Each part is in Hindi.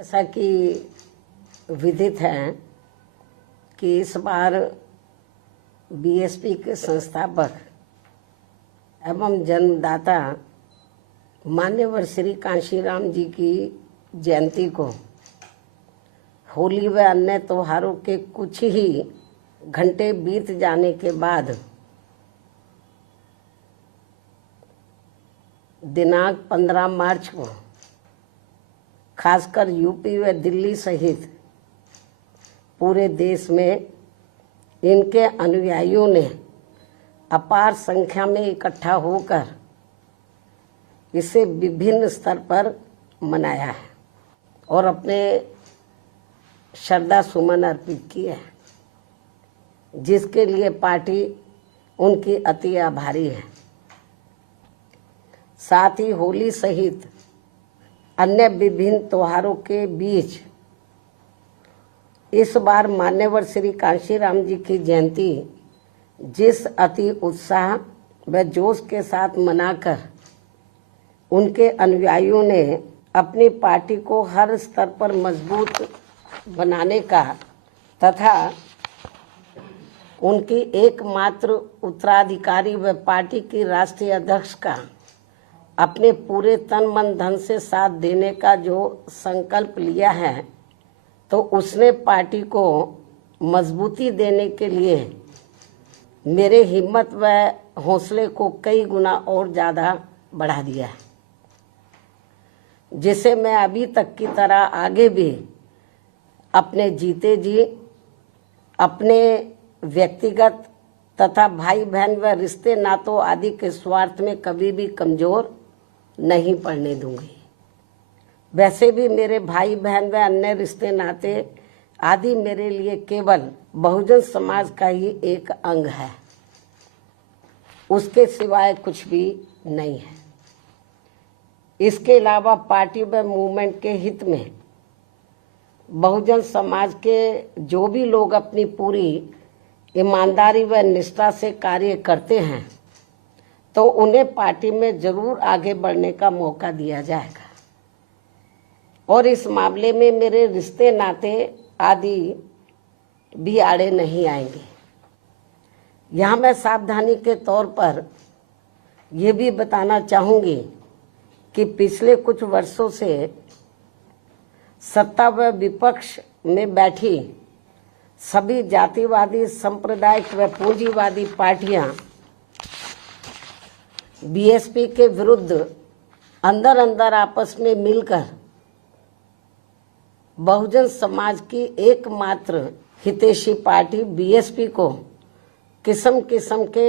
जैसा कि विदित है कि इस बार बीएसपी के संस्थापक एवं जन्मदाता मान्यवर श्री कांशीराम जी की जयंती को होली व अन्य त्योहारों के कुछ ही घंटे बीत जाने के बाद दिनांक 15 मार्च को खासकर यूपी व दिल्ली सहित पूरे देश में इनके अनुयायियों ने अपार संख्या में इकट्ठा होकर इसे विभिन्न स्तर पर मनाया है और अपने श्रद्धा सुमन अर्पित किए हैं, जिसके लिए पार्टी उनकी अति आभारी है। साथ ही होली सहित अन्य विभिन्न त्योहारों के बीच इस बार मान्यवर श्री कांशीराम जी की जयंती जिस अति उत्साह व जोश के साथ मनाकर उनके अनुयायियों ने अपनी पार्टी को हर स्तर पर मजबूत बनाने का तथा उनकी एकमात्र उत्तराधिकारी व पार्टी की राष्ट्रीय अध्यक्ष का अपने पूरे तन मन धन से साथ देने का जो संकल्प लिया है, तो उसने पार्टी को मजबूती देने के लिए मेरे हिम्मत व हौसले को कई गुना और ज़्यादा बढ़ा दिया है, जिसे मैं अभी तक की तरह आगे भी अपने जीते जी अपने व्यक्तिगत तथा भाई बहन व रिश्ते नातों आदि के स्वार्थ में कभी भी कमज़ोर नहीं पड़ने दूंगी। वैसे भी मेरे भाई बहन व अन्य रिश्ते नाते आदि मेरे लिए केवल बहुजन समाज का ही एक अंग है, उसके सिवाय कुछ भी नहीं है। इसके अलावा पार्टी व मूवमेंट के हित में बहुजन समाज के जो भी लोग अपनी पूरी ईमानदारी व निष्ठा से कार्य करते हैं, तो उन्हें पार्टी में जरूर आगे बढ़ने का मौका दिया जाएगा और इस मामले में मेरे रिश्ते नाते आदि भी आड़े नहीं आएंगे। यहाँ मैं सावधानी के तौर पर ये भी बताना चाहूँगी कि पिछले कुछ वर्षों से सत्ता व विपक्ष में बैठी सभी जातिवादी सांप्रदायिक व पूंजीवादी पार्टियां बीएसपी के विरुद्ध अंदर अंदर आपस में मिलकर बहुजन समाज की एकमात्र हितैषी पार्टी बीएसपी को किस्म किस्म के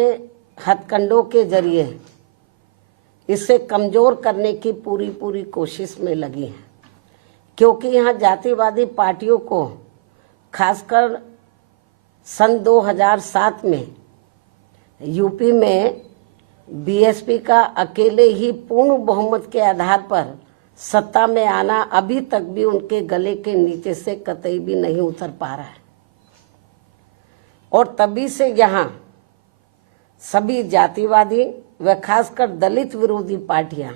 हथकंडों के जरिए इसे कमजोर करने की पूरी कोशिश में लगी है, क्योंकि यहाँ जातिवादी पार्टियों को खासकर सन 2007 में यूपी में बीएसपी का अकेले ही पूर्ण बहुमत के आधार पर सत्ता में आना अभी तक भी उनके गले के नीचे से कतई भी नहीं उतर पा रहा है और तभी से यहाँ सभी जातिवादी व खासकर दलित विरोधी पार्टियां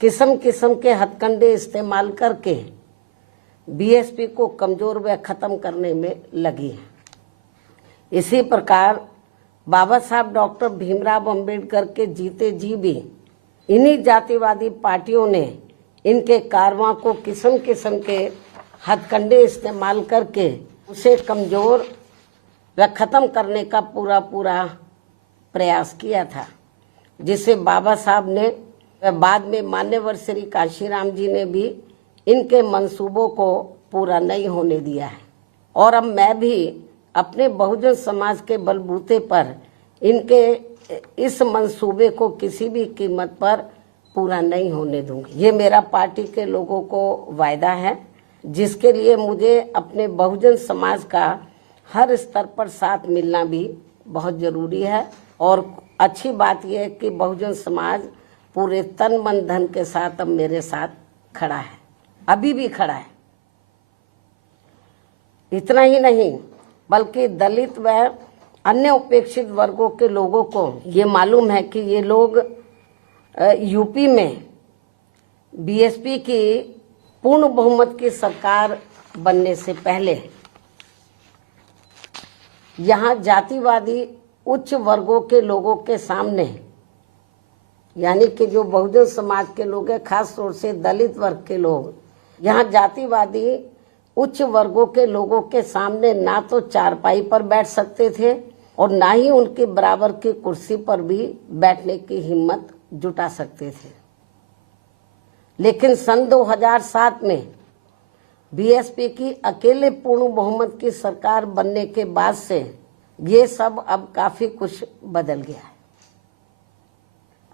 किस्म किस्म के हथकंडे इस्तेमाल करके बीएसपी को कमजोर व खत्म करने में लगी है। इसी प्रकार बाबा साहब डॉक्टर भीमराव अंबेडकर के जीते जी भी इन्हीं जातिवादी पार्टियों ने इनके कारवां को किस्म किस्म के हथकंडे इस्तेमाल करके उसे कमजोर व खत्म करने का पूरा प्रयास किया था, जिसे बाबा साहब ने व बाद में मान्यवर श्री कांशीराम जी ने भी इनके मंसूबों को पूरा नहीं होने दिया है। और अब मैं भी अपने बहुजन समाज के बलबूते पर इनके इस मंसूबे को किसी भी कीमत पर पूरा नहीं होने दूंगी। ये मेरा पार्टी के लोगों को वायदा है, जिसके लिए मुझे अपने बहुजन समाज का हर स्तर पर साथ मिलना भी बहुत जरूरी है। और अच्छी बात यह है कि बहुजन समाज पूरे तन मन धन के साथ अब मेरे साथ खड़ा है, अभी भी खड़ा है। इतना ही नहीं बल्कि दलित व अन्य उपेक्षित वर्गों के लोगों को ये मालूम है कि ये लोग यूपी में बीएसपी की पूर्ण बहुमत की सरकार बनने से पहले यहाँ जातिवादी उच्च वर्गों के लोगों के सामने, यानी कि जो बहुजन समाज के लोग हैं, खास तौर से दलित वर्ग के लोग, यहाँ जातिवादी उच्च वर्गों के लोगों के सामने ना तो चारपाई पर बैठ सकते थे और ना ही उनके बराबर की कुर्सी पर भी बैठने की हिम्मत जुटा सकते थे। लेकिन सन 2007 में बीएसपी की अकेले पूर्ण बहुमत की सरकार बनने के बाद से ये सब अब काफी कुछ बदल गया है।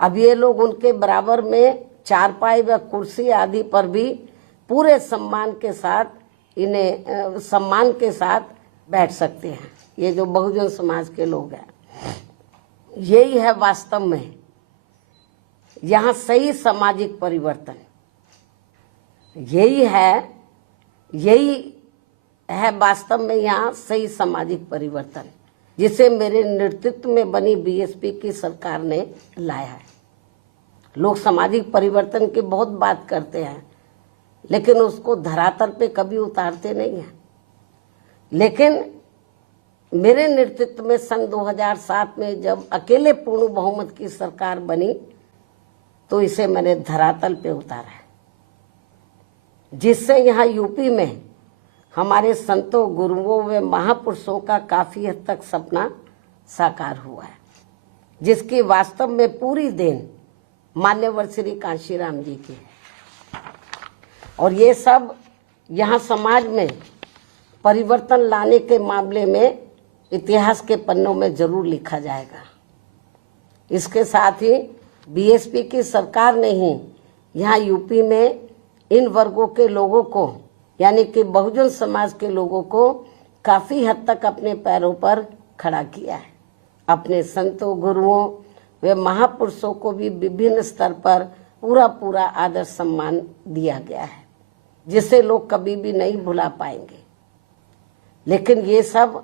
अब ये लोग उनके बराबर में चारपाई व कुर्सी आदि पर भी पूरे सम्मान के साथ बैठ सकते हैं। ये जो बहुजन समाज के लोग हैं, यही है वास्तव में यहाँ सही सामाजिक परिवर्तन। यही है वास्तव में यहाँ सही सामाजिक परिवर्तन, जिसे मेरे नेतृत्व में बनी बीएसपी की सरकार ने लाया है। लोग सामाजिक परिवर्तन की बहुत बात करते हैं, लेकिन उसको धरातल पे कभी उतारते नहीं हैं। लेकिन मेरे नेतृत्व में सन 2007 में जब अकेले पूर्ण बहुमत की सरकार बनी, तो इसे मैंने धरातल पे उतारा है, जिससे यहाँ यूपी में हमारे संतों, गुरुओं व महापुरुषों का काफी हद तक सपना साकार हुआ है, जिसकी वास्तव में पूरी देन मान्यवर श्री कांशीराम जी की है। और ये सब यहाँ समाज में परिवर्तन लाने के मामले में इतिहास के पन्नों में जरूर लिखा जाएगा। इसके साथ ही बीएसपी की सरकार ने ही यहाँ यूपी में इन वर्गों के लोगों को, यानी कि बहुजन समाज के लोगों को काफी हद तक अपने पैरों पर खड़ा किया है। अपने संतों, गुरुओं वे महापुरुषों को भी विभिन्न स्तर पर पूरा आदर सम्मान दिया गया है, जिसे लोग कभी भी नहीं भुला पाएंगे। लेकिन ये सब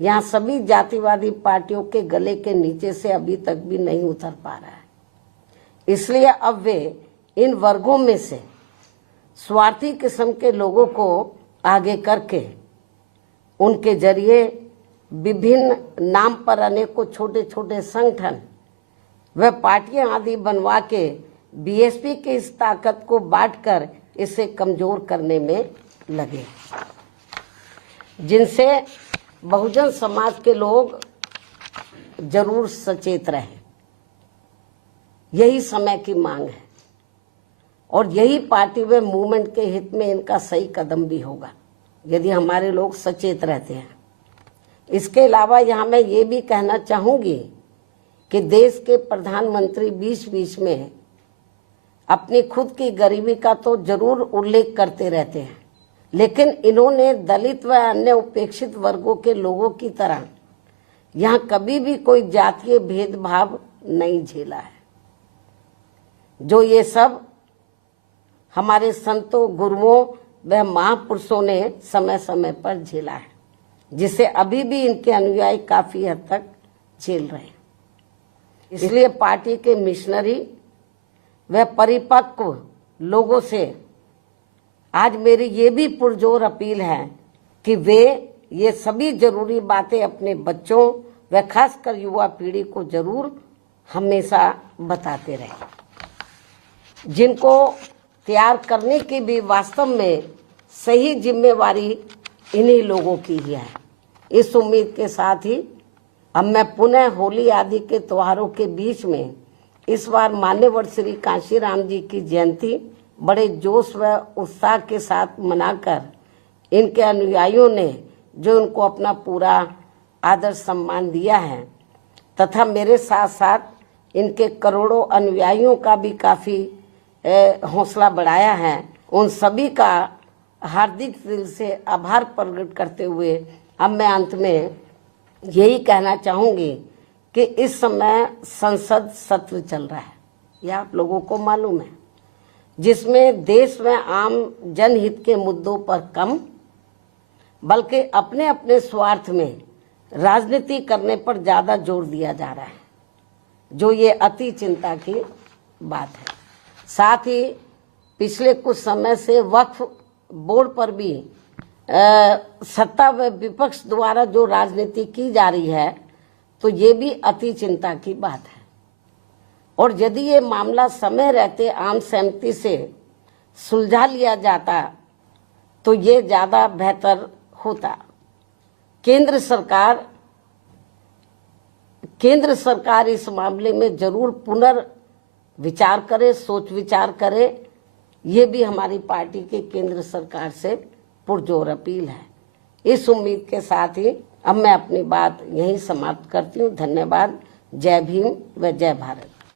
यहाँ सभी जातिवादी पार्टियों के गले के नीचे से अभी तक भी नहीं उतर पा रहा है। इसलिए अब वे इन वर्गों में से स्वार्थी किस्म के लोगों को आगे करके उनके जरिए विभिन्न नाम पर अनेकों छोटे छोटे संगठन व पार्टियां आदि बनवा के बीएसपी की इस ताकत को बांटकर इसे कमजोर करने में लगे, जिनसे बहुजन समाज के लोग जरूर सचेत रहे। यही समय की मांग है और यही पार्टी व मूवमेंट के हित में इनका सही कदम भी होगा, यदि हमारे लोग सचेत रहते हैं। इसके अलावा यहाँ मैं ये भी कहना चाहूँगी कि देश के प्रधानमंत्री बीच बीच में अपनी खुद की गरीबी का तो जरूर उल्लेख करते रहते हैं, लेकिन इन्होंने दलित व अन्य उपेक्षित वर्गों के लोगों की तरह यहाँ कभी भी कोई जातीय भेदभाव नहीं झेला है, जो ये सब हमारे संतों, गुरुओं व महापुरुषों ने समय समय पर झेला है, जिसे अभी भी इनके अनुयायी काफी हद तक झेल रहे हैं। इसलिए पार्टी के मिशनरी व परिपक्व लोगों से आज मेरी ये भी पुरजोर अपील है कि वे ये सभी जरूरी बातें अपने बच्चों व खासकर युवा पीढ़ी को जरूर हमेशा बताते रहें, जिनको तैयार करने की भी वास्तव में सही जिम्मेवारी इन्हीं लोगों की ही है। इस उम्मीद के साथ ही अब मैं पुनः होली आदि के त्योहारों के बीच में इस बार मान्यवर श्री कांशीराम जी की जयंती बड़े जोश व उत्साह के साथ मनाकर इनके अनुयायियों ने जो उनको अपना पूरा आदर सम्मान दिया है तथा मेरे साथ साथ इनके करोड़ों अनुयायियों का भी काफ़ी हौसला बढ़ाया है, उन सभी का हार्दिक दिल से आभार प्रकट करते हुए अब मैं अंत में यही कहना चाहूँगी कि इस समय संसद सत्र चल रहा है, यह आप लोगों को मालूम है, जिसमें देश में आम जनहित के मुद्दों पर कम बल्कि अपने अपने स्वार्थ में राजनीति करने पर ज़्यादा जोर दिया जा रहा है, जो ये अति चिंता की बात है। साथ ही पिछले कुछ समय से वक्फ बोर्ड पर भी सत्ता व विपक्ष द्वारा जो राजनीति की जा रही है, तो ये भी अति चिंता की बात है। और यदि ये मामला समय रहते आम सहमति से सुलझा लिया जाता तो ये ज्यादा बेहतर होता। केंद्र सरकार इस मामले में जरूर पुनर्विचार करे, सोच विचार करे। ये भी हमारी पार्टी के केंद्र सरकार से पुरजोर अपील है। इस उम्मीद के साथ ही अब मैं अपनी बात यहीं समाप्त करती हूँ। धन्यवाद। जय भीम व जय भारत।